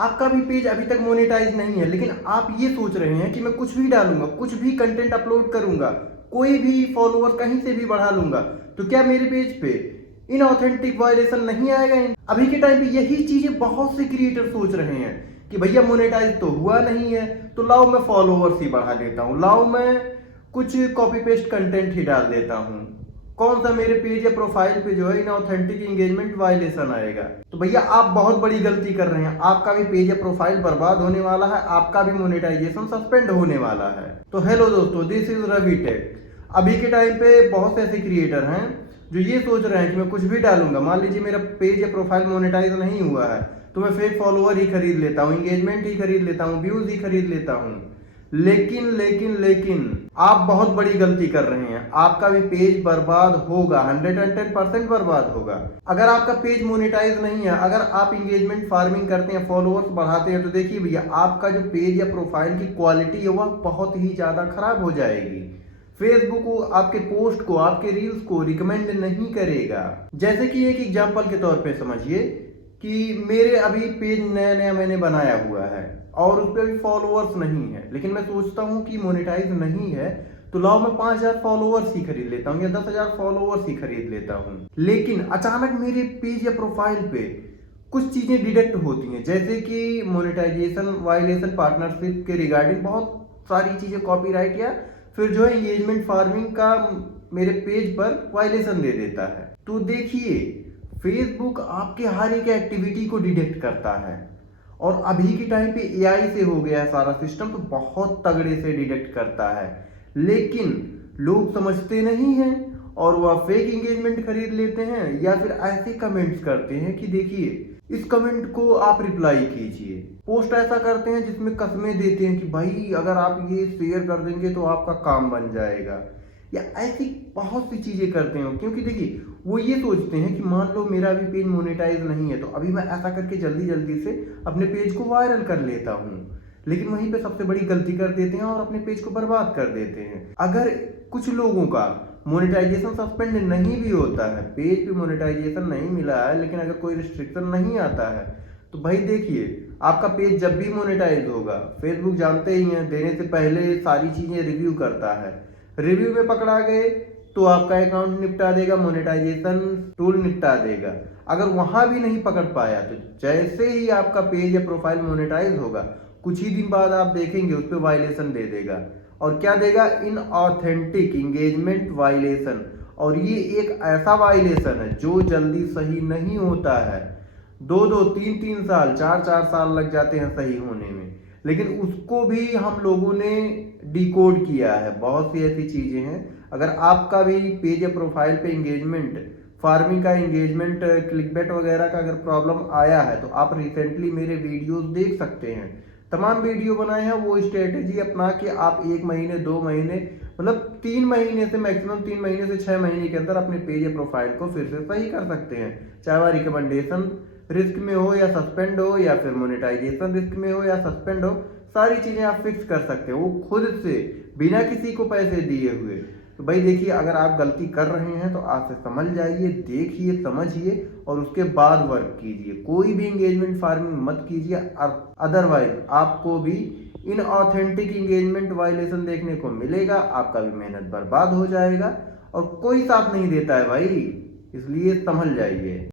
आपका भी पेज अभी तक मोनेटाइज नहीं है, लेकिन आप ये सोच रहे हैं कि मैं कुछ भी डालूंगा, कुछ भी कंटेंट अपलोड करूंगा, कोई भी फॉलोअर कहीं से भी बढ़ा लूंगा, तो क्या मेरे पेज पे इनऑथेंटिक वायलेशन नहीं आएगा? अभी के टाइम पे यही चीजें बहुत से क्रिएटर सोच रहे हैं कि भैया मोनेटाइज तो हुआ नहीं है, तो लाओ मैं फॉलोअर्स ही बढ़ा देता हूँ, लाओ मैं कुछ कॉपी पेस्ट कंटेंट ही डाल देता हूँ, कौन सा मेरे पेज या प्रोफाइल पे जो है इनऑथेंटिक एंगेजमेंट वायलेशन आएगा। तो भैया आप बहुत बड़ी गलती कर रहे हैं, आपका भी पेज या प्रोफाइल बर्बाद होने वाला है, आपका भी मोनेटाइजेशन सस्पेंड होने वाला है। तो हेलो दोस्तों, दिस इज रवि टेक। अभी के टाइम पे बहुत से ऐसे क्रिएटर हैं जो ये सोच रहे हैं कि मैं कुछ भी डालूंगा, मान लीजिए मेरा पेज या प्रोफाइल मोनेटाइज नहीं हुआ है, तो मैं फेक फॉलोअर ही खरीद लेता हूँ, एंगेजमेंट ही खरीद लेता हूँ, व्यूज ही खरीद लेता हूँ। लेकिन आप बहुत बड़ी गलती कर रहे हैं, आपका भी पेज बर्बाद होगा, 110% बर्बाद होगा। अगर आपका पेज मोनेटाइज नहीं है, अगर आप इंगेजमेंट फार्मिंग करते हैं, फॉलोअर्स बढ़ाते हैं, तो देखिए भैया आपका जो पेज या प्रोफाइल की क्वालिटी है वह बहुत ही ज्यादा खराब हो जाएगी। फेसबुक आपके पोस्ट को, आपके रील्स को रिकमेंड नहीं करेगा। जैसे कि एक एग्जांपल के तौर पे समझिए कि मेरे अभी पेज नया नया मैंने बनाया हुआ है और उस पर अभी फॉलोअर्स नहीं है, लेकिन मैं सोचता हूँ कि मोनेटाइज नहीं है, तो लाओ मैं 5,000 फॉलोअर्स ही खरीद लेता हूँ या 10,000 फॉलोअर्स ही खरीद लेता हूँ। लेकिन अचानक मेरे पेज या प्रोफाइल पे कुछ चीजें डिडक्ट होती हैं, जैसे कि मोनेटाइजेशन वायलेशन, पार्टनरशिप के रिगार्डिंग बहुत सारी चीजें, कॉपीराइट या फिर जो है एंगेजमेंट फार्मिंग का मेरे पेज पर वायलेशन दे देता है। तो देखिए फेसबुक आपके हर एक एक्टिविटी को डिटेक्ट करता है और अभी के टाइम पे एआई से हो गया है सारा सिस्टम, तो बहुत तगड़े से डिटेक्ट करता है। लेकिन लोग समझते नहीं हैं और वह फेक एंगेजमेंट खरीद लेते हैं या फिर ऐसे कमेंट्स करते हैं कि देखिए इस कमेंट को आप रिप्लाई कीजिए, पोस्ट ऐसा करते हैं जिसमें कस्में देते हैं कि भाई अगर आप ये शेयर कर देंगे तो आपका काम बन जाएगा, या ऐसी बहुत सी चीजें करते हैं। क्योंकि देखिए वो ये सोचते हैं कि मान लो मेरा भी पेज मोनेटाइज नहीं है, तो अभी मैं ऐसा करके जल्दी जल्दी से अपने पेज को वायरल कर लेता हूँ, लेकिन वहीं पे सबसे बड़ी गलती कर देते हैं और अपने पेज को बर्बाद कर देते हैं। अगर कुछ लोगों का मोनेटाइजेशन सस्पेंड नहीं भी होता है, पेज पे मोनेटाइजेशन नहीं मिला है, लेकिन अगर कोई रिस्ट्रिक्शन नहीं आता है, तो भाई देखिए आपका पेज जब भी मोनेटाइज होगा, फेसबुक जानते ही हैं देने से पहले सारी चीजें रिव्यू करता है, रिव्यू में पकड़ा गए तो आपका अकाउंट निपटा देगा, मोनेटाइजेशन टूल निपटा देगा। अगर वहां भी नहीं पकड़ पाया तो जैसे ही आपका पेज या प्रोफाइल मोनेटाइज होगा, कुछ ही दिन बाद आप देखेंगे उस पर वायलेशन दे देगा। और क्या देगा? Inauthentic engagement violation. और ये एक ऐसा वायलेशन है जो जल्दी सही नहीं होता है, 2-2 3-3 साल 4-4 साल लग जाते हैं सही होने में, लेकिन उसको भी हम लोगों ने डिकोड किया है। बहुत सी ऐसी चीजें हैं, अगर आपका भी पेज या प्रोफाइल पे एंगेजमेंट फार्मिंग का, एंगेजमेंट क्लिकबेट वगैरह का अगर प्रॉब्लम आया है, तो आप रिसेंटली मेरे वीडियोस देख सकते हैं, तमाम वीडियो बनाए हैं। वो स्ट्रेटेजी अपना के आप 1 महीने 2 महीने मतलब 3 महीने से मैक्सिमम 3 महीने से 6 महीने के अंदर अपने पेज या प्रोफाइल को फिर से सही कर सकते हैं, चाहे वह रिकमेंडेशन रिस्क में हो या सस्पेंड हो, या फिर मोनेटाइजेशन रिस्क में हो या सस्पेंड हो, सारी चीजें आप फिक्स कर सकते हो वो खुद से, बिना किसी को पैसे दिए हुए। तो भाई देखिए अगर आप गलती कर रहे हैं तो आज से समझ जाइए, देखिए, समझिए और उसके बाद वर्क कीजिए। कोई भी एंगेजमेंट फार्मिंग मत कीजिए, अदरवाइज आपको भी इनऑथेंटिक एंगेजमेंट वायलेशन देखने को मिलेगा, आपका भी मेहनत बर्बाद हो जाएगा और कोई साथ नहीं देता है भाई, इसलिए संभल जाइए।